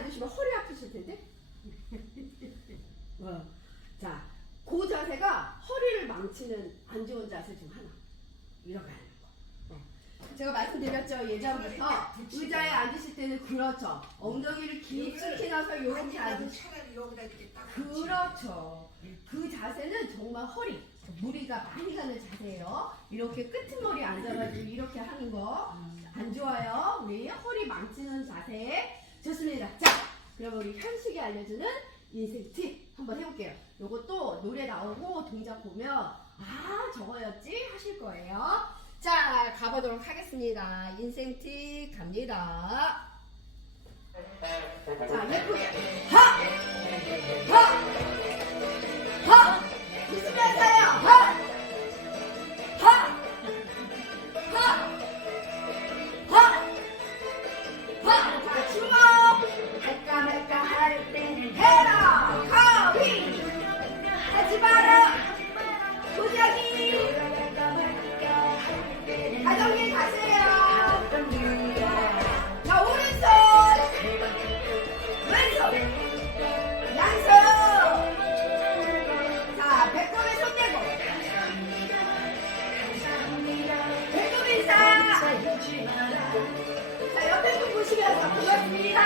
앉으시면 허리 아프실 텐데. 어. 자, 그 자세가 허리를 망치는 안 좋은 자세 중 하나. 이렇게 하는 거. 어. 제가 말씀드렸죠 예전부터 의자에 앉으실 때는 그렇죠. 엉덩이를 깊숙이 나서 이렇게 앉으시. 차라리 여기다 이렇게 딱 그렇죠. 그 자세는 정말 허리 무리가 많이 가는 자세예요. 이렇게 끄트머리 앉아가지고 이렇게 하는 거 안 좋아요. 우리 허리 망치는 자세 좋습니다. 자, 그럼 우리 현숙이 알려주는 인생 팁 한번 해볼게요. 요것도 노래 나오고 동작 보면 아 저거였지 하실 거예요. 자, 가보도록 하겠습니다. 인생 팁 갑니다. 가정길 가세요! 자, 오른손! 왼손! 양손! 자, 배꼽에 손 대고! 배꼽 인사! 자, 옆에 분 보시면서. 고맙습니다.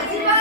하